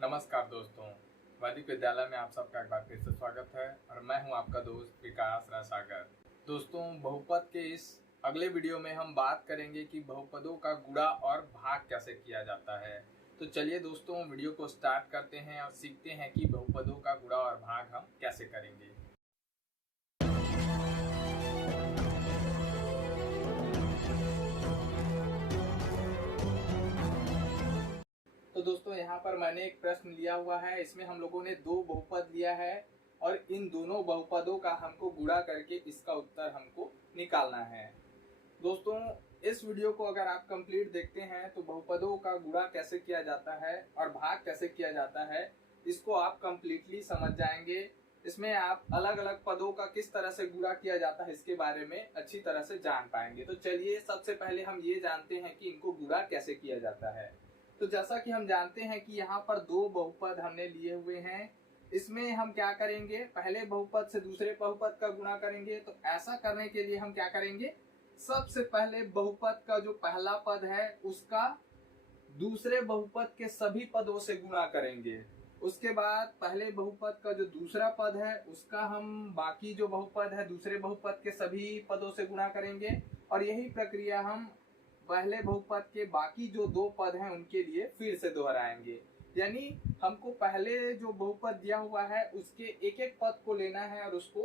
नमस्कार दोस्तों, वैदिक विद्यालय में आप सबका एक बार फिर से स्वागत है और मैं हूं आपका दोस्त विकास राजसागर। दोस्तों, बहुपद के इस अगले वीडियो में हम बात करेंगे कि बहुपदों का गुणा और भाग कैसे किया जाता है। तो चलिए दोस्तों, वीडियो को स्टार्ट करते हैं और सीखते हैं कि बहुपदों का गुणा और भाग हम कैसे करेंगे। तो दोस्तों, यहाँ पर मैंने एक प्रश्न लिया हुआ है। इसमें हम लोगों ने दो बहुपद लिया है और इन दोनों बहुपदों का हमको गुणा करके इसका उत्तर हमको निकालना है। दोस्तों, इस वीडियो को अगर आप कंप्लीट देखते हैं तो बहुपदों का गुणा कैसे किया जाता है और भाग कैसे किया जाता है, इसको आप कंप्लीटली समझ जाएंगे। इसमें आप अलग अलग पदों का किस तरह से गुणा किया जाता है इसके बारे में अच्छी तरह से जान पाएंगे। तो चलिए, सबसे पहले हम ये जानते हैं कि इनको गुणा कैसे किया जाता है। तो जैसा कि हम जानते हैं कि यहाँ पर दो बहुपद हमने लिए हुए हैं। इसमें हम क्या करेंगे, पहले बहुपद से दूसरे बहुपद का गुणा करेंगे। तो ऐसा करने के लिए हम क्या करेंगे, सबसे पहले बहुपद का जो पहला पद है उसका दूसरे बहुपद के सभी पदों से गुणा करेंगे। उसके बाद पहले बहुपद का जो दूसरा पद है उसका हम बाकी जो बहुपद है दूसरे बहुपद के सभी पदों से गुणा करेंगे। और यही प्रक्रिया हम पहले बहुपद के बाकी जो दो पद हैं उनके लिए फिर से दोहराएंगे। यानी हमको पहले जो बहुपद दिया हुआ है उसके एक एक पद को लेना है और उसको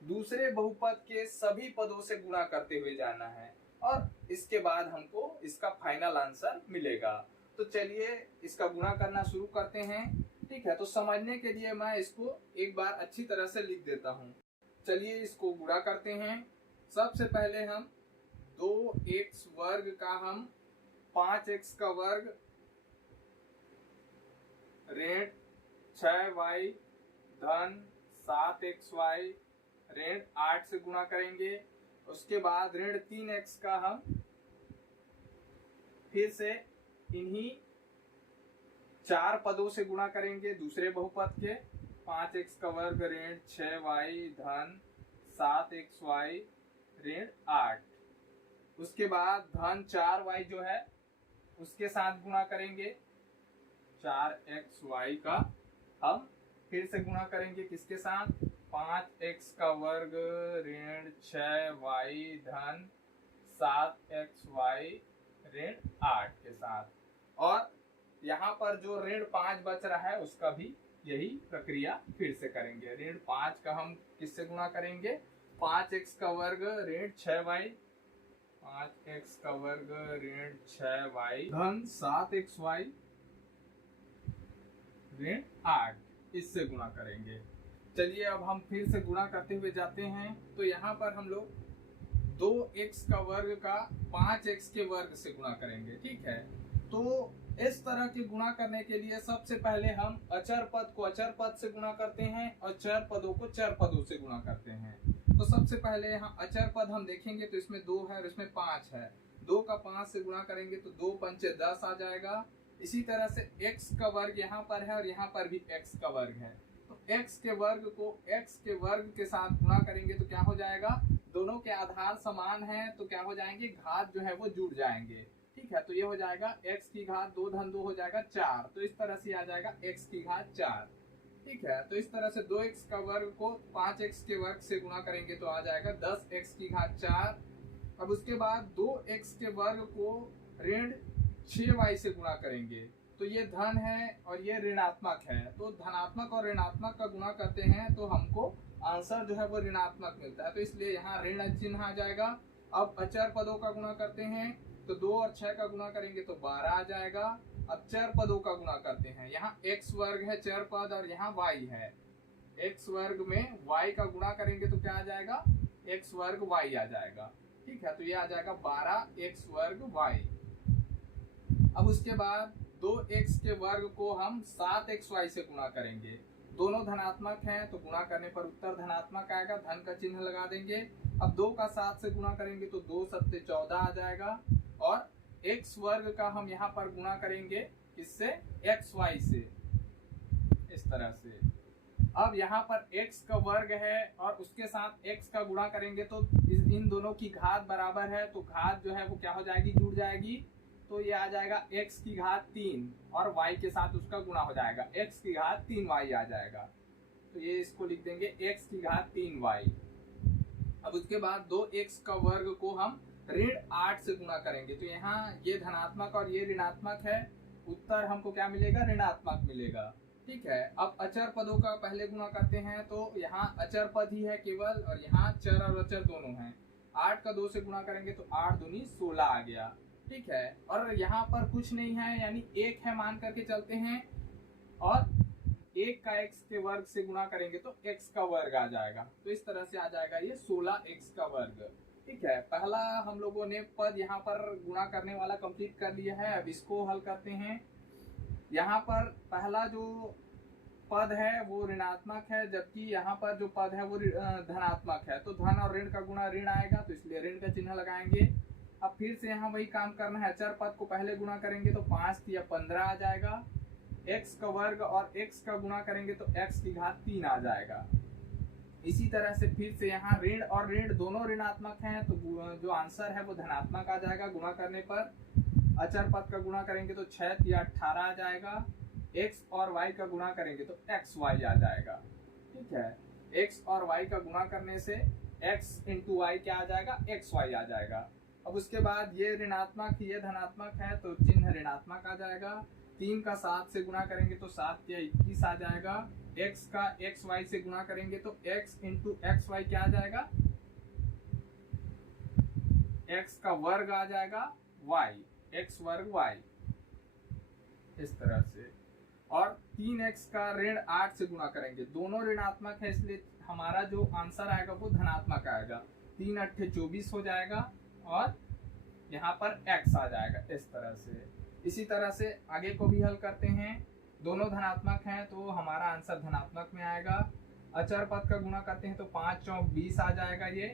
दूसरे बहुपद के सभी पदों से गुणा करते हुए जाना है और इसके बाद हमको इसका फाइनल आंसर मिलेगा। तो चलिए इसका गुणा करना शुरू करते हैं। ठीक है, तो समझने के लिए मैं इसको एक बार अच्छी तरह से लिख देता हूँ। चलिए इसको गुणा करते हैं। सबसे पहले हम 2x वर्ग का हम 5x का वर्ग ऋण 6y धन 7xy ऋण 8 से गुणा करेंगे। उसके बाद ऋण 3x का हम फिर से इन्हीं चार पदों से गुणा करेंगे दूसरे बहुपद के। 5x का वर्ग ऋण 6y धन 7xy ऋण 8। उसके बाद धन 4y जो है उसके साथ गुणा करेंगे। 4xy का हम फिर से गुणा करेंगे किसके साथ, 5x का वर्ग ऋण 6y धन 7xy ऋण 8 के साथ। और यहाँ पर जो ऋण 5 बच रहा है उसका भी यही प्रक्रिया फिर से करेंगे। ऋण 5 का हम किससे गुणा करेंगे, 5x का वर्ग ऋण 6y 5x का वर्ग ऋण 6y धन 7xy ऋण 8 इससे गुणा करेंगे। चलिए अब हम फिर से गुणा करते हुए जाते हैं। तो यहाँ पर हम लोग 2x का वर्ग का 5x के वर्ग से गुणा करेंगे। ठीक है, तो इस तरह के गुणा करने के लिए सबसे पहले हम अचर पद को अचर पद से गुणा करते हैं और चर पदों को चर पदों से गुणा करते हैं। तो सबसे पहले यहाँ अचर पद हम देखेंगे तो इसमें 2 है और इसमें 5 है। 2 का 5 से गुणा करेंगे तो 2 पंचे 10 आ जाएगा। इसी तरह से x का वर्ग यहाँ पर है और यहाँ पर भी x का वर्ग है। तो x के वर्ग को x के वर्ग के साथ गुणा करेंगे तो क्या हो जाएगा, दोनों के आधार समान है तो क्या हो जाएंगे, घात जो है वो जुड़ जाएंगे। ठीक है, तो ये हो जाएगा x की घात 2 धन 2 हो जाएगा 4। तो इस तरह से आ जाएगा x की घात 4। ठीक है, तो इस तरह से 2x का वर्ग को 5x के वर्ग से गुणा करेंगे तो आ जाएगा 10x की घात 4। अब उसके बाद 2x के वर्ग को ऋण 6y से गुणा करेंगे तो ये धन है और ये ऋणात्मक है। तो धनात्मक और ऋणात्मक का गुणा करते हैं तो हमको आंसर जो है वो ऋणात्मक मिलता है, तो इसलिए यहाँ ऋण चिन्ह आ जाएगा। अब अचर पदों का गुणा करते हैं तो 2 और 6 का गुणा करेंगे तो 12 आ जाएगा। अब चर पदों का गुणा करते हैं। यहाँ x वर्ग है चर पद और यहाँ y है। x वर्ग में y का गुणा करेंगे तो क्या आ जाएगा, x वर्ग y आ जाएगा। ठीक है, तो ये आ जाएगा 12x वर्ग y। अब उसके बाद 2x के वर्ग को हम 7xy से गुणा करेंगे। दोनों धनात्मक हैं तो गुणा करने पर उत्तर धनात्मक आएगा, धन का चिन्ह लगा देंगे। अब 2 का 7 से गुणा करेंगे तो 2 सत्ते 14 आ जाएगा। और x वर्ग का हम यहाँ पर गुणा करेंगे किससे, xy से, इस तरह से। अब यहाँ पर x का वर्ग है और उसके साथ x का गुणा करेंगे तो इन दोनों की घात बराबर है तो घात जो है वो क्या हो जाएगी, जुड़ जाएगी। तो ये आ जाएगा x की घात 3 और y के साथ उसका गुणा हो जाएगा, x की घात 3y आ जाएगा। तो ये इसको लिख देंगे x की घात 3y। अब उसके बाद 2x का वर्ग को हम ऋण 8 से गुणा करेंगे, तो यहाँ ये धनात्मक और ये ऋणात्मक है, उत्तर हमको क्या मिलेगा, ऋणात्मक मिलेगा। ठीक है, अब अचर पदों का पहले गुणा करते हैं, तो यहाँ अचर पद ही है केवल और यहाँ चर और अचर दोनों हैं। 8 का 2 से गुणा करेंगे तो 8 दूनी 16 आ गया। ठीक है, और यहाँ पर कुछ नहीं है यानी 1 है मान करके चलते हैं, और 1 का x के वर्ग से गुणा करेंगे तो x का वर्ग आ जाएगा। तो इस तरह से आ जाएगा ये 16x का वर्ग। ठीक है, पहला हम लोगों ने पद यहाँ पर गुणा करने वाला कंप्लीट कर लिया है। अब इसको हल करते हैं। यहाँ पर पहला जो पद है वो ऋणात्मक है, जबकि यहाँ पर जो पद है वो धनात्मक है, तो धन और ऋण का गुणा ऋण आएगा, तो इसलिए ऋण का चिन्ह लगाएंगे। अब फिर से यहाँ वही काम करना है, अचर पद को पहले गुणा करेंगे तो 5 या 15 आ जाएगा, x का वर्ग और x का गुणा करेंगे तो x की घात 3 आ जाएगा। इसी तरह से फिर से यहाँ ऋण और ऋण दोनों ऋणात्मक हैं, तो जो आंसर है वो धनात्मक आ जाएगा गुणा करने पर। अचर पद का गुणा करेंगे तो 6 या 18 आ जाएगा, x और y का गुणा करेंगे तो xy आ जाएगा। ठीक है, x और y का गुणा करने से x इंटू y क्या आ जाएगा, xy आ जाएगा। अब उसके बाद ये ऋणात्मक ये धनात्मक है तो चिन्ह ऋणात्मक आ जाएगा। 3 का 7 से गुणा करेंगे तो 7 या 21 आ जाएगा। x का xy से गुणा करेंगे तो x इंटू xy क्या आ जाएगा, x का वर्ग आ जाएगा y, x वर्ग y, इस तरह से। और 3x का ऋण 8 से गुणा करेंगे, दोनों ऋणात्मक है इसलिए हमारा जो आंसर आएगा वो धनात्मक आएगा। 3 8 24 हो जाएगा और यहाँ पर x आ जाएगा, इस तरह से। इसी तरह से आगे को भी हल करते हैं, दोनों धनात्मक हैं तो हमारा आंसर धनात्मक में आएगा। अचर पद का गुणा करते हैं तो 5 चौक 20 आ जाएगा। ये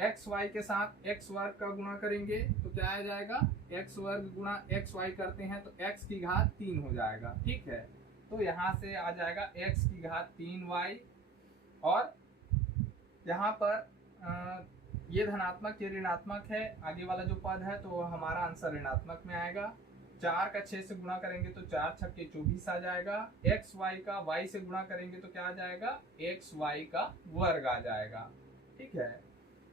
एक्स वाई के साथ एक्स वर्ग का गुणा करेंगे तो क्या आ जाएगा, एक्स वर्ग गुणा एक्स वाई करते हैं तो एक्स की घात 3 हो जाएगा। ठीक है, तो यहाँ से आ जाएगा एक्स की घात 3y, और यहाँ पर ये धनात्मक ये ऋणात्मक है, आगे वाला जो पद है तो हमारा आंसर ऋणात्मक में आएगा। 4 का 6 से गुणा करेंगे तो 4 छक्के 24 आ जाएगा। एक्स वाई का y से गुणा करेंगे तो क्या आ जाएगा, एक्स वाई का वर्ग आ जाएगा। ठीक है,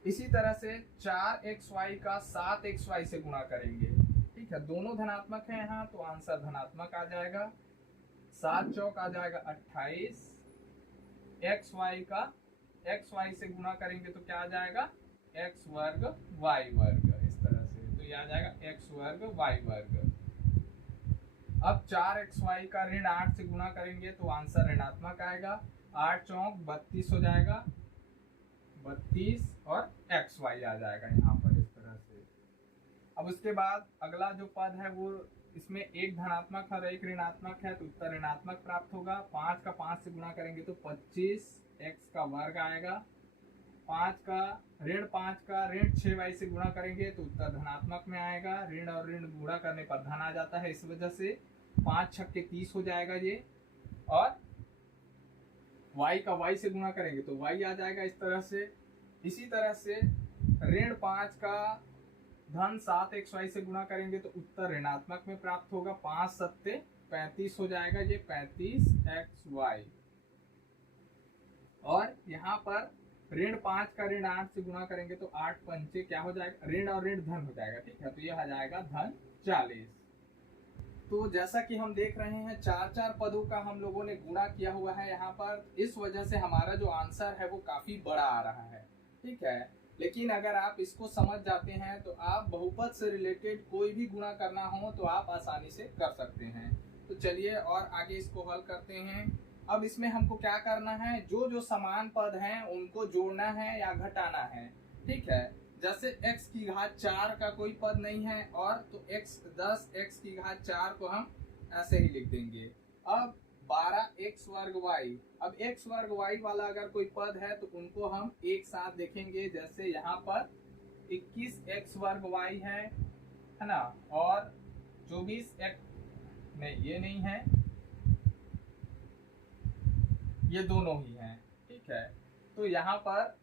इसी तरह से 4xy का 7xy से गुणा करेंगे। ठीक है, दोनों धनात्मक है यहाँ तो आंसर धनात्मक आ जाएगा। 7 चौक आ जाएगा 28, xy का xy से गुणा करेंगे तो क्या आ जाएगा, x वर्ग y वर्ग, इस तरह से। तो ये आ जाएगा x वर्ग y वर्ग। अब 4xy का ऋण 8 से गुणा करेंगे तो आंसर ऋणात्मक आएगा। 8 चौक 32 हो जाएगा, 32 और xy आ जाएगा यहाँ पर, इस तरह से। अब उसके बाद अगला जो पद है वो इसमें एक धनात्मक और एक ऋणात्मक है तो उत्तर ऋणात्मक प्राप्त होगा। 5 का 5 से गुणा करेंगे तो 25x का वर्ग आएगा। 5 का ऋण 6y से गुणा करेंगे तो उत्तर धनात्मक में आएगा। ऋण और ऋण गुणा करने पर धन आ जाता है, इस वजह से 5 छक्के 30 हो जाएगा ये। और y का y से गुणा करेंगे तो y आ जाएगा, इस तरह से। इसी तरह से ऋण 5 का धन 7xy से गुणा करेंगे तो उत्तर ऋणात्मक में प्राप्त होगा। 5 सत्ते 35 हो जाएगा, ये 35xy। और यहाँ पर ऋण 5 का ऋण 8 से गुणा करेंगे तो 8 पंचे क्या हो जाएगा, ऋण और ऋण धन हो जाएगा। ठीक है, तो ये आ जाएगा धन 40। तो जैसा कि हम देख रहे हैं 4 पदों का हम लोगों ने गुणा किया हुआ है यहाँ पर, इस वजह से हमारा जो आंसर है वो काफी बड़ा आ रहा है। ठीक है, लेकिन अगर आप इसको समझ जाते हैं तो आप बहुपद से रिलेटेड कोई भी गुणा करना हो तो आप आसानी से कर सकते हैं। तो चलिए और आगे इसको हल करते हैं। अब इसमें हमको क्या करना है, जो जो समान पद हैं उनको जोड़ना है या घटाना है। ठीक है, जैसे x की घात 4 का कोई पद नहीं है और तो x की घात 4 को हम ऐसे ही लिख देंगे। अब 12x वर्ग y, अब x वर्ग y वाला अगर कोई पद है तो उनको हम एक साथ देखेंगे। जैसे यहाँ पर 21x वर्ग y है ना, और 24x नहीं, ये नहीं है, ये दोनों ही हैं। ठीक है, तो यहाँ पर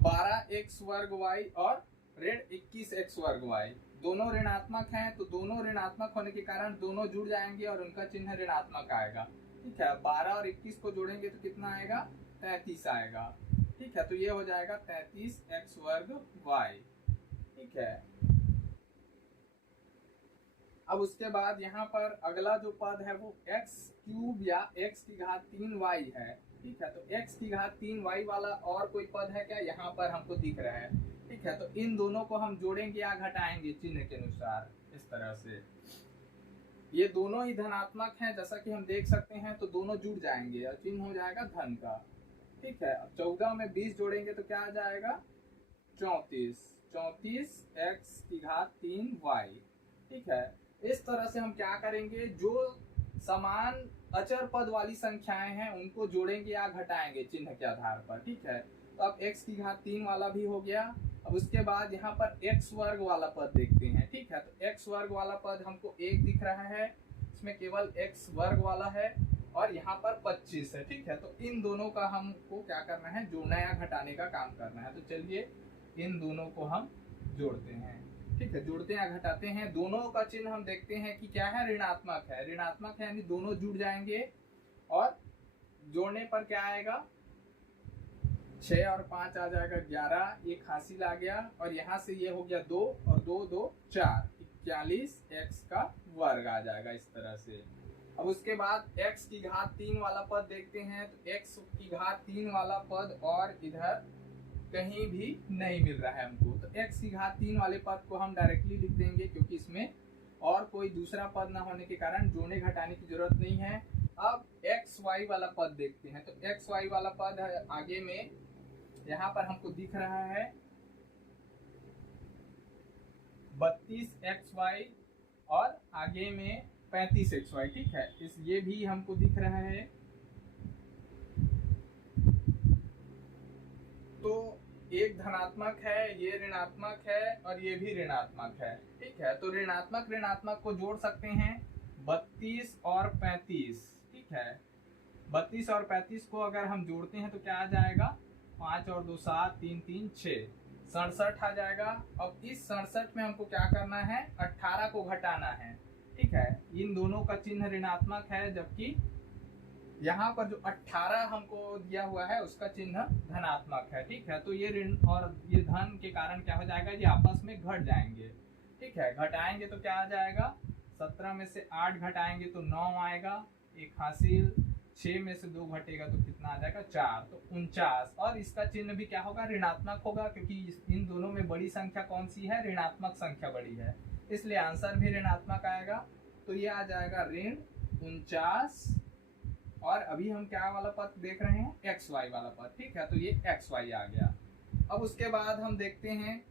12x वर्ग y और ऋण 21x वर्ग y, दोनों ऋणात्मक हैं तो दोनों ऋणात्मक होने के कारण दोनों जुड़ जाएंगे और उनका चिन्ह ऋणात्मक आएगा। ठीक है, 12 और 21 को जोड़ेंगे तो कितना आएगा, 33 आएगा। ठीक है, तो ये हो जाएगा 33x वर्ग y। ठीक है, अब उसके बाद यहाँ पर अगला जो पद है वो x क्यूब या x की घात 3y है। ठीक है, तो x की घात 3y वाला और कोई पद है क्या, यहाँ पर हमको दिख रहा है। ठीक है, तो इन दोनों को हम जोड़ेंगे या घटाएंगे चिन्ह के अनुसार, इस तरह से। ये दोनों ही धनात्मक हैं जैसा कि हम देख सकते हैं, तो दोनों जुड़ जाएंगे और चिन्ह हो जाएगा धन का। ठीक है, अब 14 में 20 जोड़ेंगे तो क्या आ जाएगा, 34। 34x की घात 3y। ठीक है, इस तरह से हम क्या करेंगे, जो समान अचर पद वाली संख्याएं हैं उनको जोड़ेंगे या घटाएंगे चिन्ह के आधार पर। ठीक है, तो अब x की घात 3 वाला भी हो गया। अब उसके बाद यहाँ पर x वर्ग वाला पद देखते हैं। ठीक है, तो x वर्ग वाला पद हमको 1 दिख रहा है, इसमें केवल x वर्ग वाला है और यहाँ पर 25 है। ठीक है, तो इन दोनों का हमको क्या करना है, जोड़ना या घटाने का काम करना है। तो चलिए इन दोनों को हम जोड़ते हैं। ठीक है, जोड़ते या घटाते हैं, दोनों का चिन्ह हम देखते हैं कि क्या है, ऋणात्मक है। ऋणात्मक है यानी दोनों जुड़ जाएंगे और जोड़ने पर क्या आएगा, 6 और 5 आ जाएगा 11, एक हासिल आ गया और यहाँ से ये हो गया 2 और 2 2 4, 41x का वर्ग आ जाएगा इस तरह से। अब उसके बाद x की घात 3 वाला पद देखते हैं, तो x की घात 3 वाला पद और इधर कहीं भी नहीं मिल रहा है हमको, तो x की घात 3 वाले पद को हम डायरेक्टली लिख देंगे क्योंकि इसमें और कोई दूसरा पद ना होने के कारण जोड़ने घटाने की जरूरत नहीं है। अब xy वाला पद देखते हैं, तो xy वाला पद है आगे में, यहाँ पर हमको दिख रहा है 32xy और आगे में 35xy। ठीक है, इस ये भी हमको दिख रहा है। तो एक धनात्मक है, ये ऋणात्मक है और ये भी ऋणात्मक है। ठीक है, तो ऋणात्मक को जोड़ सकते हैं 32 और 35। ठीक है, 32 और 35 को अगर हम जोड़ते हैं तो क्या आ जाएगा, 5 और 2 7, 3 3 6, 67 आ जाएगा। अब इस 67 में हमको क्या करना है, 18 को घटाना है। ठीक है, इन दोनों का चिन्ह ऋणात्मक है, जबकि यहाँ पर जो 18 हमको दिया हुआ है उसका चिन्ह धनात्मक है। ठीक है, तो ये ऋण और ये धन के कारण क्या हो जाएगा, ये आपस में घट जाएंगे। ठीक है, घटाएंगे तो क्या आ जाएगा, 17 में से 8 घटाएंगे तो 9 आएगा, एक हासिल, 6 में से 2 घटेगा तो कितना आ जाएगा, 4, तो 49। और इसका चिन्ह भी क्या होगा, ऋणात्मक होगा, क्योंकि इन दोनों में बड़ी संख्या कौन सी है, ऋणात्मक संख्या बड़ी है, इसलिए आंसर भी ऋणात्मक आएगा। तो ये आ जाएगा ऋण 49। और अभी हम क्या वाला पद देख रहे हैं, xy वाला पद। ठीक है, तो ये xy आ गया। अब उसके बाद हम देखते हैं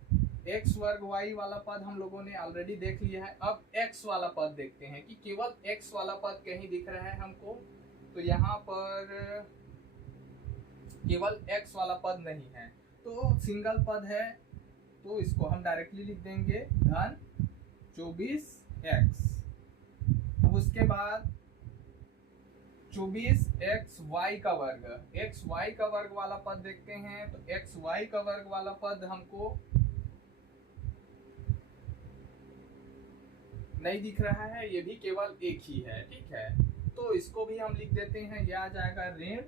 x वर्ग y वाला पद हम लोगों ने ऑलरेडी देख लिया है। अब x वाला पद देखते हैं कि केवल x वाला पद कहीं दिख रहा है हमको, तो यहाँ पर केवल x वाला पद नहीं है, तो सिंगल पद है, तो इसको हम डायरेक्टली लिख देंगे धन 24x। अब उसके बाद 24xy का वर्ग, xy का वर्ग वाला पद देखते हैं, तो xy का वर्ग वाला पद हमको नहीं दिख रहा है, ये भी केवल एक ही है। ठीक है, तो इसको भी हम लिख देते हैं, यह आ जाएगा ऋण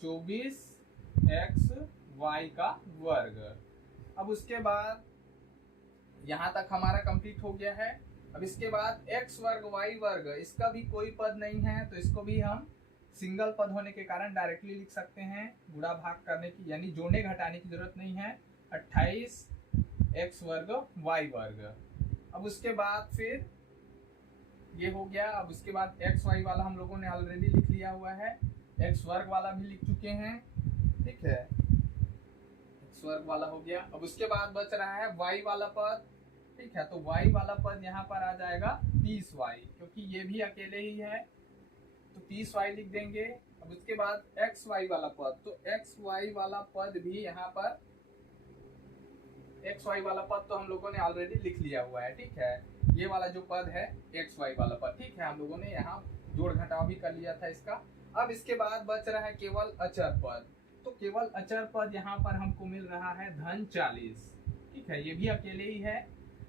24xy का वर्ग। अब उसके बाद यहाँ तक हमारा कंप्लीट हो गया है। अब इसके बाद x वर्ग y वर्ग, इसका भी कोई पद नहीं है, तो इसको भी हम सिंगल पद होने के कारण डायरेक्टली लिख सकते हैं, गुणा भाग करने की यानी जोड़ने घटाने की जरूरत नहीं है। 28x वर्ग y वर्ग। अब उसके बाद फिर ये हो गया। अब उसके बाद एक्स वाई वाला हम लोगों ने ऑलरेडी लिख लिया हुआ है, एक्स वर्ग वाला भी लिख चुके हैं। ठीक है, एक्स वर्ग वाला हो गया। अब उसके बाद बच रहा है वाई वाला पद। ठीक है, तो वाई वाला पद यहाँ पर आ जाएगा 30y, क्योंकि ये भी अकेले ही है तो 30y लिख देंगे। अब उसके बाद एक्स वाई वाला पद, तो एक्स वाई वाला पद भी यहाँ पर, एक्स वाई वाला पद तो हम लोगों ने ऑलरेडी लिख लिया हुआ है। ठीक है, ये वाला जो पद है एक्स वाई वाला पद, ठीक है, हम लोगों ने यहाँ जोड़ घटाव भी कर लिया था इसका। अब इसके बाद बच रहा है केवल अचर पद, तो केवल अचर पद यहाँ पर हमको मिल रहा है धन 40। ठीक है, ये भी अकेले ही है।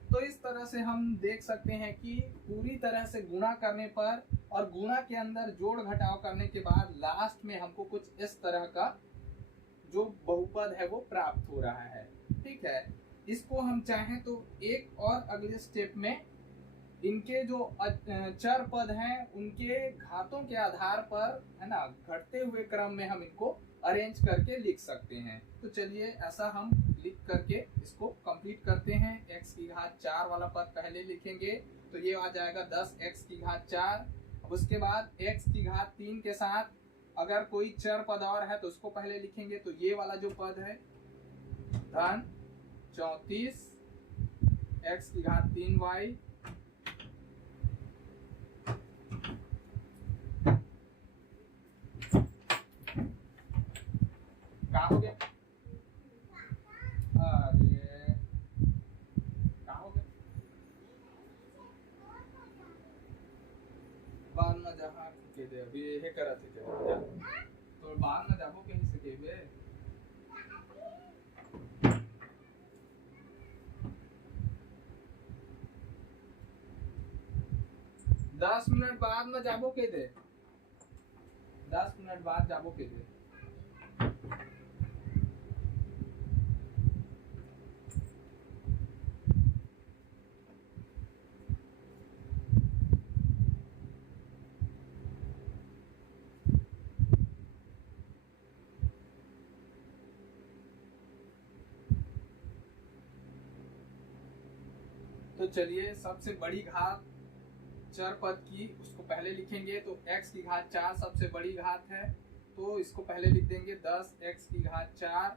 तो इस तरह से हम देख सकते हैं कि पूरी तरह से गुणा करने पर और गुणा के अंदर जोड़ घटाव करने के बाद लास्ट में हमको कुछ इस तरह का जो बहुपद है वो प्राप्त हो रहा है। ठीक है, इसको हम चाहें तो एक और अगले स्टेप में इनके जो चर पद हैं उनके घातों के आधार पर, है ना, घटते हुए क्रम में हम इनको अरेंज करके लिख सकते हैं। तो चलिए ऐसा हम लिख करके इसको कंप्लीट करते हैं। x की घात 4 वाला पद पहले लिखेंगे तो ये आ जाएगा 10x की घात 4। अब उसके बाद x की घात 3 के साथ अगर कोई चर पद और है तो उसको पहले लिखेंगे, तो ये वाला जो पद है धन 34 x की घात 3y। कहाँ हो गया? अरे कहाँ हो गया? बाद में जहाँ के दे अभी ये करा थे क्या? तो बाद में जाबो कहीं से केबे? 10 मिनट बाद में जाबो के दे, 10 मिनट बाद जाबो के दे। तो चलिए सबसे बड़ी घात चर पद की उसको पहले लिखेंगे। तो x की घात 4 सबसे बड़ी घात है तो इसको पहले लिख देंगे 10x की घात 4।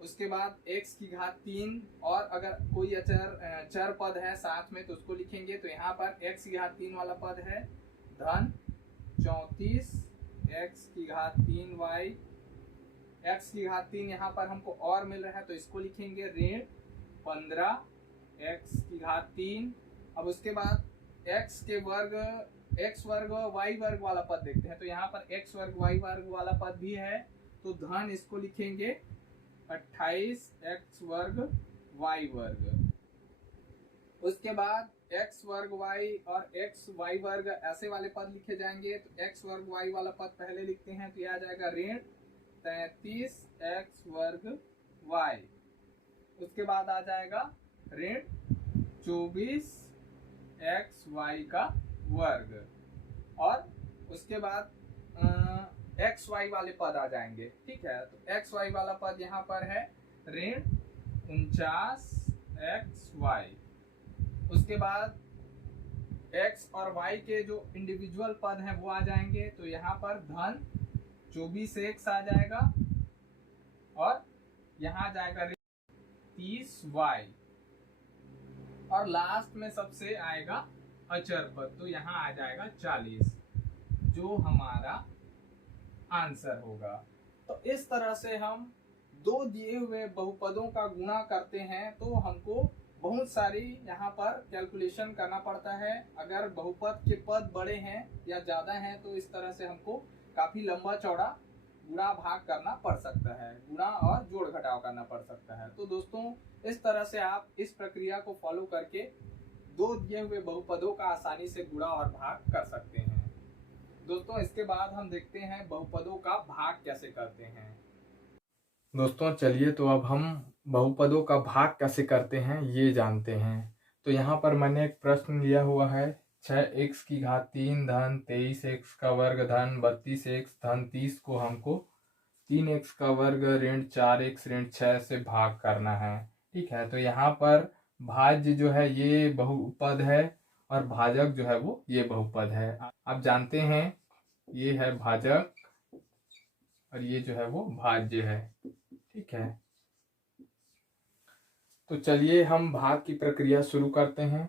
उसके बाद x की घात 3 और अगर कोई चर पद है साथ में तो उसको लिखेंगे। तो यहाँ पर x की घात 3 वाला पद है धन 34 x की घात 3y। x की घात 3 यहाँ पर हमको और मिल रहा है तो इसको लिखेंगे ऋण 15 x की घात 3। अब उसके बाद x के वर्ग x वर्ग y वर्ग वाला पद देखते हैं। तो यहाँ पर x वर्ग y वर्ग वाला पद भी है तो धन इसको लिखेंगे 28 x वर्ग y वर्ग। उसके बाद x वर्ग y और x y वर्ग ऐसे वाले पद लिखे जाएंगे। तो x वर्ग y वाला पद पहले लिखते हैं तो यह आ जाएगा ऋण 33 x वर्ग y। उसके बाद आ जाएगा ऋण 24 एक्स वाई का वर्ग और उसके बाद एक्स वाई वाले पद आ जाएंगे। ठीक है, तो एक्स वाई वाला पद यहाँ पर है ऋण 49 एक्स वाई। उसके बाद एक्स और वाई के जो इंडिविजुअल पद हैं वो आ जाएंगे। तो यहाँ पर धन 24 एक्स आ जाएगा और यहाँ आ जाएगा 30 वाई और लास्ट में सबसे आएगा अचर पद तो यहाँ आ जाएगा 40 जो हमारा आंसर होगा। तो इस तरह से हम दो दिए हुए बहुपदों का गुणा करते हैं तो हमको बहुत सारी यहाँ पर कैलकुलेशन करना पड़ता है। अगर बहुपद के पद बड़े हैं या ज्यादा हैं तो इस तरह से हमको काफी लंबा चौड़ा गुणा भाग करना पड़ सकता है, गुणा और जोड़ घटाव करना पड़ सकता है। तो दोस्तों इस तरह से आप इस प्रक्रिया को फॉलो करके दो दिए हुए बहुपदों का आसानी से गुणा और भाग कर सकते हैं। दोस्तों इसके बाद हम देखते हैं बहुपदों का भाग कैसे करते हैं। दोस्तों चलिए तो अब हम बहुपदों का भाग कैसे करते हैं ये जानते हैं। तो यहाँ पर मैंने एक प्रश्न लिया हुआ है 6x की घात 3 धन 23x का वर्ग धन 32x धन 30 को हमको 3x का वर्ग ऋण 4x ऋण 6 से भाग करना है। ठीक है, तो यहाँ पर भाज्य जो है ये बहुपद है और भाजक जो है वो ये बहुपद है। आप जानते हैं ये है भाजक और ये जो है वो भाज्य है। ठीक है, तो चलिए हम भाग की प्रक्रिया शुरू करते हैं।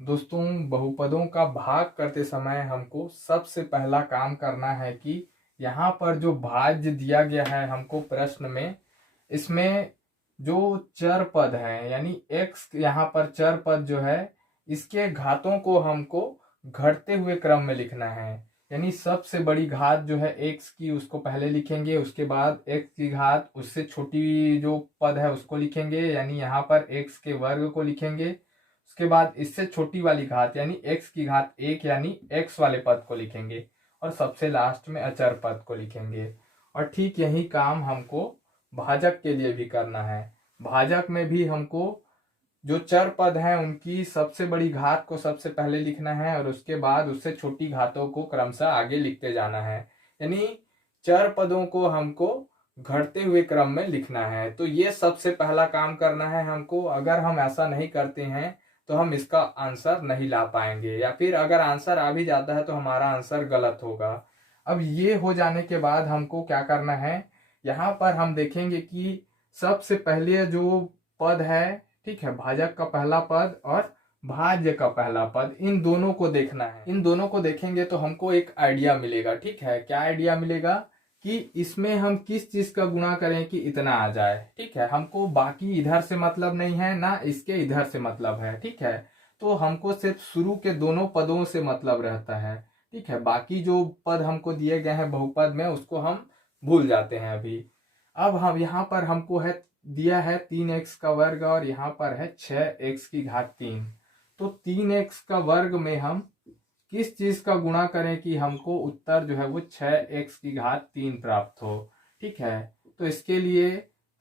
दोस्तों बहुपदों का भाग करते समय हमको सबसे पहला काम करना है कि यहाँ पर जो भाज्य दिया गया है हमको प्रश्न में, इसमें जो चर पद है यानी x यहाँ पर चर पद जो है इसके घातों को हमको घटते हुए क्रम में लिखना है। यानी सबसे बड़ी घात जो है x की उसको पहले लिखेंगे, उसके बाद x की घात उससे छोटी जो पद है उसको लिखेंगे, यानी यहाँ पर x के वर्ग को लिखेंगे। उसके बाद इससे छोटी वाली घात यानी x की घात 1 यानी x वाले पद को लिखेंगे, और सबसे लास्ट में अचर पद को लिखेंगे। और ठीक यही काम हमको भाजक के लिए भी करना है। भाजक में भी हमको जो चर पद हैं उनकी सबसे बड़ी घात को सबसे पहले लिखना है, और उसके बाद उससे छोटी घातों को क्रमशः आगे लिखते जाना है। यानी चर पदों को हमको घटते हुए क्रम में लिखना है। तो ये सबसे पहला काम करना है हमको। अगर हम ऐसा नहीं करते हैं तो हम इसका आंसर नहीं ला पाएंगे, या फिर अगर आंसर आ भी जाता है तो हमारा आंसर गलत होगा। अब ये हो जाने के बाद हमको क्या करना है, यहाँ पर हम देखेंगे कि सबसे पहले जो पद है, ठीक है, भाजक का पहला पद और भाज्य का पहला पद, इन दोनों को देखना है। इन दोनों को देखेंगे तो हमको एक आइडिया मिलेगा। ठीक है, क्या आइडिया मिलेगा कि इसमें हम किस चीज का गुणा करें कि इतना आ जाए। ठीक है, हमको बाकी इधर से मतलब नहीं है, ना इसके इधर से मतलब है। ठीक है, तो हमको सिर्फ शुरू के दोनों पदों से मतलब रहता है। ठीक है, बाकी जो पद हमको दिए गए हैं बहुपद में उसको हम भूल जाते हैं अभी। अब हम यहाँ पर हमको है दिया है 3x का वर्ग, और यहाँ पर है 6x की घात 3। तो 3x का वर्ग में हम किस चीज का गुणा करें कि हमको उत्तर जो है वो 6x की घात 3 प्राप्त हो। ठीक है, तो इसके लिए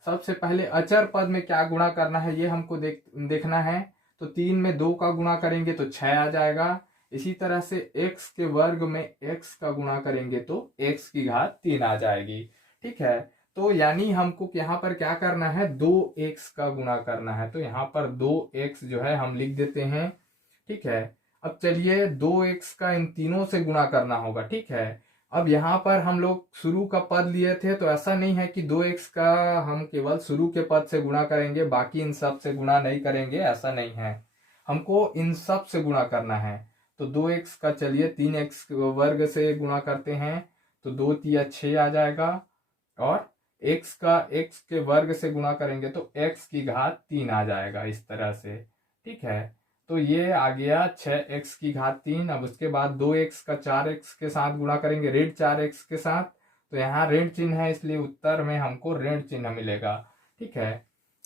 सबसे पहले अचर पद में क्या गुणा करना है ये हमको देखना है। तो 3 में 2 का गुणा करेंगे तो 6 आ जाएगा। इसी तरह से x के वर्ग में x का गुणा करेंगे तो x की घात 3 आ जाएगी। ठीक है, तो यानी हमको यहाँ पर क्या करना है, 2x का गुणा करना है। तो यहाँ पर 2x जो है हम लिख देते हैं। ठीक है, अब चलिए 2x का इन तीनों से गुणा करना होगा। ठीक है, अब यहाँ पर हम लोग शुरू का पद लिए थे, तो ऐसा नहीं है कि 2x का हम केवल शुरू के पद से गुणा करेंगे, बाकी इन सब से गुणा नहीं करेंगे, ऐसा नहीं है। हमको इन सब से गुणा करना है। तो 2x का चलिए 3x वर्ग से गुणा करते हैं, तो 2 तिया 6 आ जाएगा, और x का x के वर्ग से गुणा करेंगे तो x की घात 3 आ जाएगा इस तरह से। ठीक है, तो ये आ गया 6x की घात 3। अब उसके बाद 2x का 4x के साथ गुणा करेंगे, ऋण 4x के साथ। तो यहाँ ऋण चिन्ह है इसलिए उत्तर में हमको ऋण चिन्ह मिलेगा। ठीक है,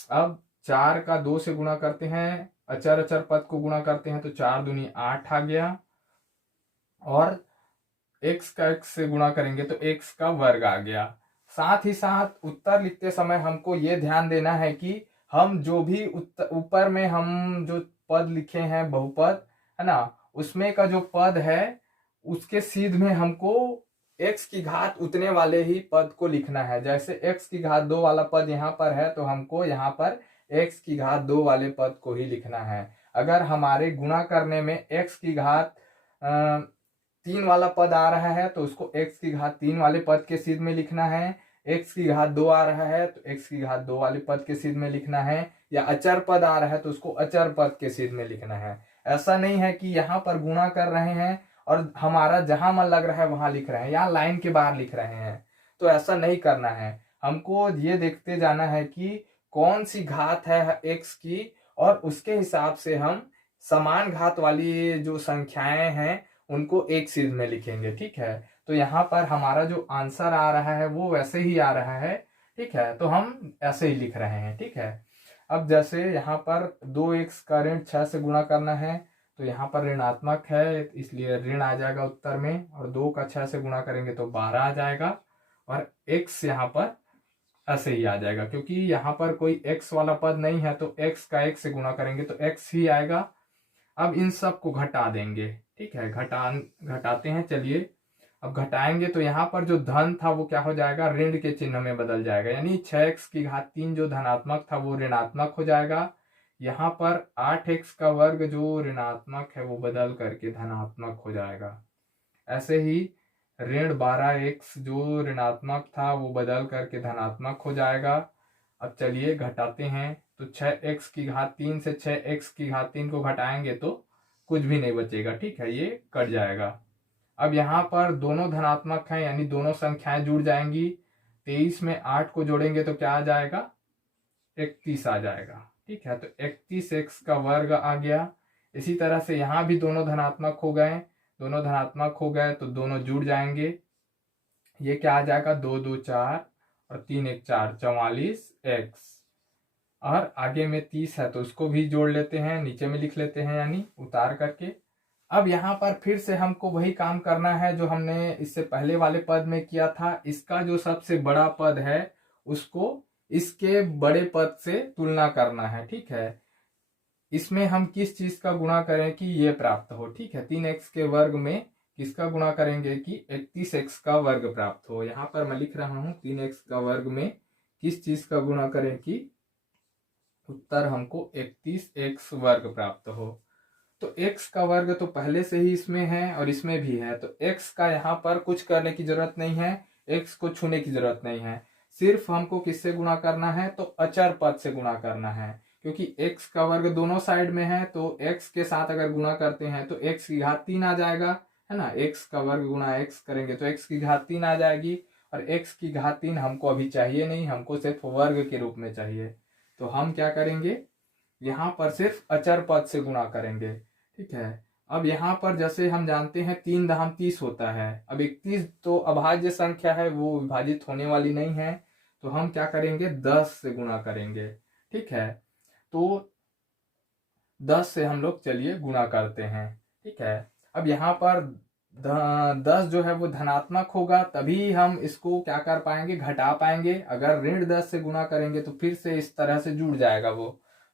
अब 4 का 2 से गुणा करते हैं, अचर अचर पद को गुणा करते हैं, तो 4 दूनी 8 आ गया, और x का x से गुणा करेंगे तो x का वर्ग आ गया। साथ ही साथ उत्तर लिखते समय हमको ये ध्यान देना है कि हम जो भी ऊपर में हम जो पद लिखे हैं बहुपद है ना, उसमें का जो पद है उसके सीध में हमको x की घात उतने वाले ही पद को लिखना है। जैसे x की घात 2 वाला पद यहाँ पर है, तो हमको यहाँ पर x की घात 2 वाले पद को ही लिखना है। अगर हमारे गुणा करने में x की घात 3 वाला पद आ रहा है तो उसको x की घात 3 वाले पद के सीध में लिखना है। x की घात 2 आ रहा है तो x की घात 2 वाले पद के सीध में लिखना है, या अचर पद आ रहा है तो उसको अचर पद के सीध में लिखना है। ऐसा नहीं है कि यहाँ पर गुणा कर रहे हैं और हमारा जहां मन लग रहा है वहां लिख रहे हैं, यहाँ लाइन के बाहर लिख रहे हैं, तो ऐसा नहीं करना है। हमको ये देखते जाना है कि कौन सी घात है x की, और उसके हिसाब से हम समान घात वाली जो संख्याएं हैं उनको एक सीध में लिखेंगे। ठीक है, तो यहाँ पर हमारा जो आंसर आ रहा है वो वैसे ही आ रहा है। ठीक है, तो हम ऐसे ही लिख रहे हैं। ठीक है, अब जैसे यहाँ पर 2x का ऋण 6 से गुणा करना है, तो यहाँ पर ऋणात्मक है इसलिए ऋण आ जाएगा उत्तर में, और 2 का 6 से गुणा करेंगे तो 12 आ जाएगा, और x यहाँ पर ऐसे ही आ जाएगा क्योंकि यहाँ पर कोई x वाला पद नहीं है, तो x का x से गुणा करेंगे तो x ही आएगा। अब इन सब को घटा देंगे। ठीक है, घटाते हैं। चलिए अब घटाएंगे तो यहाँ पर जो धन था वो क्या हो जाएगा, ऋण के चिन्ह में बदल जाएगा, यानी 6x की घात 3 जो धनात्मक था वो ऋणात्मक हो जाएगा। यहाँ पर 8x का वर्ग जो ऋणात्मक है वो बदल करके धनात्मक हो जाएगा। ऐसे ही ऋण 12x जो ऋणात्मक था वो बदल करके धनात्मक हो जाएगा। अब चलिए घटाते हैं, तो 6x की घात 3 से 6x की घात 3 को घटाएंगे तो कुछ भी नहीं बचेगा। ठीक है, ये कट जाएगा। अब यहाँ पर दोनों धनात्मक हैं यानी दोनों संख्याएं जुड़ जाएंगी। 23 में 8 को जोड़ेंगे तो क्या आ जाएगा, 31 आ जाएगा। ठीक है, तो 31x का वर्ग आ गया। इसी तरह से यहाँ भी दोनों धनात्मक हो गए, दोनों धनात्मक हो गए तो दोनों जुड़ जाएंगे। ये क्या आ जाएगा, 2 2 4 और 3 1 4, 44x। और आगे में 30 है तो उसको भी जोड़ लेते हैं, नीचे में लिख लेते हैं यानी उतार करके। अब यहाँ पर फिर से हमको वही काम करना है जो हमने इससे पहले वाले पद में किया था। इसका जो सबसे बड़ा पद है उसको इसके बड़े पद से तुलना करना है, ठीक है। इसमें हम किस चीज का गुणा करें कि ये प्राप्त हो, ठीक है। 3x के वर्ग में किसका गुणा करेंगे कि 31x का वर्ग प्राप्त हो। यहाँ पर मैं लिख रहा हूं 3x का वर्ग में किस चीज का गुणा करें कि उत्तर हमको 31x वर्ग प्राप्त हो। तो x का वर्ग तो पहले से ही इसमें है और इसमें भी है, तो x का यहाँ पर कुछ करने की जरूरत नहीं है, x को छूने की जरूरत नहीं है। सिर्फ हमको किससे गुणा करना है, तो अचर पद से गुणा करना है, क्योंकि x का वर्ग दोनों साइड में है। तो x के साथ अगर गुणा करते हैं तो x की घात 3 आ जाएगा, है ना। x का वर्ग गुणा x करेंगे तो x की घात 3 आ जाएगी, और x की घात 3 हमको अभी चाहिए नहीं, हमको सिर्फ वर्ग के रूप में चाहिए। तो हम क्या करेंगे, यहाँ पर सिर्फ अचर पद से गुणा करेंगे, ठीक है। अब यहाँ पर जैसे हम जानते हैं 3 दहम 30 होता है। अब 31 तो अभाज्य संख्या है, वो विभाजित होने वाली नहीं है, तो हम क्या करेंगे 10 से गुणा करेंगे, ठीक है। तो 10 से हम लोग चलिए गुणा करते हैं, ठीक है। अब यहाँ पर 10 जो है वो धनात्मक होगा, तभी हम इसको क्या कर पाएंगे, घटा पाएंगे। अगर ऋण 10 से गुणा करेंगे तो फिर से इस तरह से जुड़ जाएगा वो।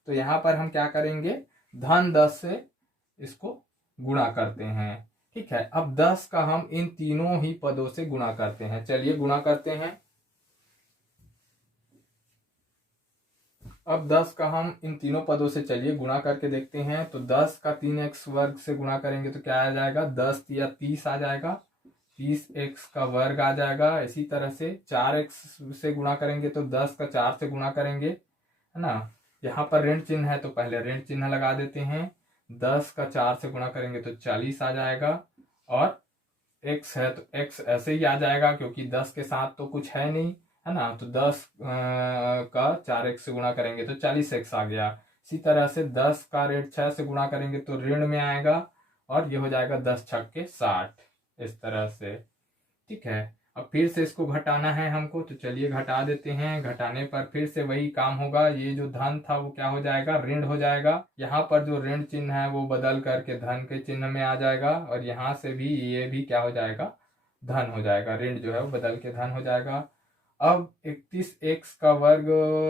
तो यहाँ पर हम क्या करेंगे, धन 10 से इसको गुणा करते हैं, ठीक है। अब 10 का हम इन तीनों ही पदों से गुणा करते हैं, चलिए गुणा करते हैं। अब 10 का हम इन तीनों पदों से चलिए गुणा करके देखते हैं। तो 10 का 3x वर्ग से गुणा करेंगे तो क्या आ जाएगा, 10 या 30 आ जाएगा, 30x का वर्ग आ जाएगा। इसी तरह से 4x से गुणा करेंगे तो 10 का 4 से गुणा करेंगे, है ना। यहाँ पर ऋण चिन्ह है तो पहले ऋण चिन्ह लगा देते हैं। 10 का 4 से गुणा करेंगे तो 40 आ जाएगा, और x है तो x ऐसे ही आ जाएगा क्योंकि 10 के साथ तो कुछ है नहीं, है ना। तो 10 का 4x से गुणा करेंगे तो 40x आ गया। इसी तरह से 10 का ऋण 6 से गुणा करेंगे तो ऋण में आएगा, और ये हो जाएगा 10 छक्के 60, इस तरह से, ठीक है। अब फिर से इसको घटाना है हमको, तो चलिए घटा देते हैं। घटाने पर फिर से वही काम होगा, ये जो धन था वो क्या हो जाएगा, ऋण हो जाएगा। यहाँ पर जो ऋण चिन्ह है वो बदल करके धन के चिन्ह में आ जाएगा, और यहाँ से भी ये भी क्या हो जाएगा, धन हो जाएगा। ऋण जो है वो बदल के धन हो जाएगा। अब 31x का वर्ग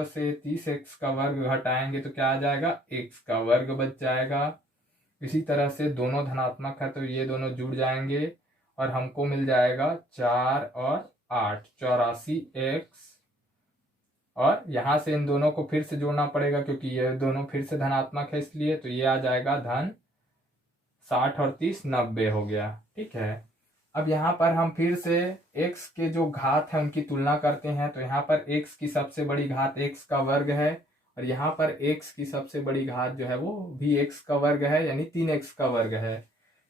से 30x का वर्ग घटाएंगे तो क्या आ जाएगा, x का वर्ग बच जाएगा। इसी तरह से दोनों धनात्मक है तो ये दोनों जुड़ जाएंगे, और हमको मिल जाएगा 4 और 8, 84x। और यहां से इन दोनों को फिर से जोड़ना पड़ेगा क्योंकि ये दोनों फिर से धनात्मक है, इसलिए तो ये आ जाएगा धन 60 और 30 90 हो गया, ठीक है। अब यहाँ पर हम फिर से x के जो घात है उनकी तुलना करते हैं। तो यहाँ पर x की सबसे बड़ी घात x का वर्ग है, और यहाँ पर x की सबसे बड़ी घात जो है वो भी x का वर्ग है, यानी 3x का वर्ग है।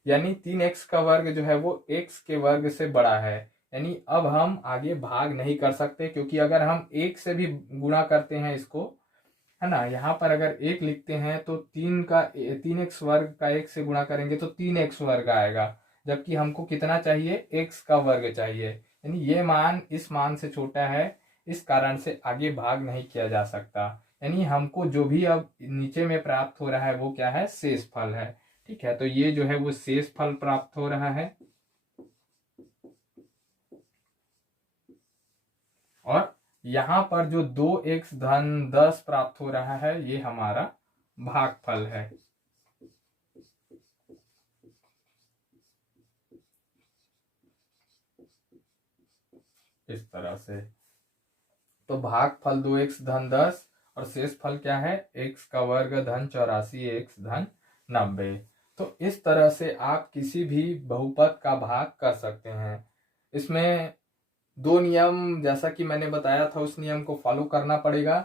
यानी 3x का वर्ग जो है वो x के वर्ग से बड़ा है, यानी अब हम आगे भाग नहीं कर सकते, क्योंकि अगर हम 1 से भी गुणा करते हैं इसको, है ना, यहाँ पर अगर 1 लिखते हैं तो 3x वर्ग का 1 से गुणा करेंगे तो 3x वर्ग आएगा, जबकि हमको कितना चाहिए, x का वर्ग चाहिए। यानी ये मान इस मान से छोटा है, इस कारण से आगे भाग नहीं किया जा सकता। यानी हमको जो भी अब नीचे में प्राप्त हो रहा है वो क्या है, शेष फल है, ठीक है। तो ये जो है वो शेष फल प्राप्त हो रहा है, और यहाँ पर जो 2x धन 10 प्राप्त हो रहा है ये हमारा भागफल है। इस तरह से तो भागफल 2x धन 10 और शेष फल क्या है, x का वर्ग धन 84x धन 90। तो इस तरह से आप किसी भी बहुपद का भाग कर सकते हैं। इसमें 2 नियम, जैसा कि मैंने बताया था, उस नियम को फॉलो करना पड़ेगा।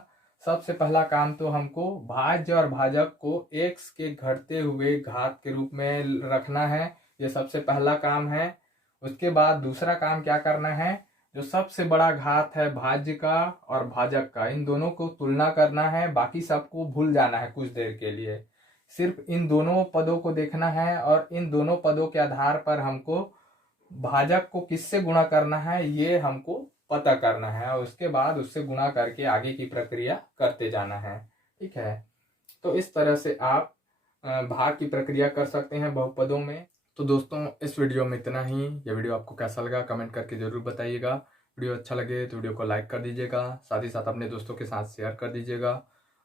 सबसे पहला काम तो हमको भाज्य और भाजक को x के घटते हुए घात के रूप में रखना है, ये सबसे पहला काम है। उसके बाद दूसरा काम क्या करना है, जो सबसे बड़ा घात है भाज्य का और भाजक का, इन दोनों को तुलना करना है, बाकी सबको भूल जाना है कुछ देर के लिए। सिर्फ इन दोनों पदों को देखना है और इन दोनों पदों के आधार पर हमको भाजक को किससे गुणा करना है ये हमको पता करना है और उसके बाद उससे गुणा करके आगे की प्रक्रिया करते जाना है। ठीक है, तो इस तरह से आप भाग की प्रक्रिया कर सकते हैं बहुपदों में। तो दोस्तों इस वीडियो में इतना ही। यह वीडियो आपको कैसा लगा कमेंट करके जरूर बताइएगा। वीडियो अच्छा लगे तो वीडियो को लाइक कर दीजिएगा, साथ ही साथ अपने दोस्तों के साथ शेयर कर दीजिएगा।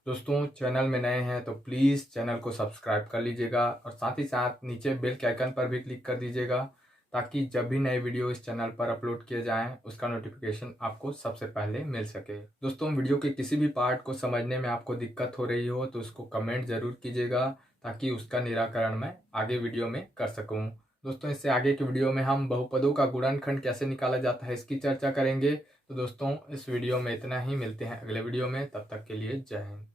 दोस्तों चैनल में नए हैं तो प्लीज़ चैनल को सब्सक्राइब कर लीजिएगा और साथ ही साथ नीचे बेल के आइकन पर भी क्लिक कर दीजिएगा, ताकि जब भी नए वीडियो इस चैनल पर अपलोड किए जाएं उसका नोटिफिकेशन आपको सबसे पहले मिल सके। दोस्तों वीडियो के किसी भी पार्ट को समझने में आपको दिक्कत हो रही हो तो उसको कमेंट ज़रूर कीजिएगा, ताकि उसका निराकरण मैं आगे वीडियो में कर सकूं। दोस्तों इससे आगे की वीडियो में हम बहुपदों का गुणनखंड कैसे निकाला जाता है इसकी चर्चा करेंगे। तो दोस्तों इस वीडियो में इतना ही, मिलते हैं अगले वीडियो में, तब तक के लिए जय हिंद।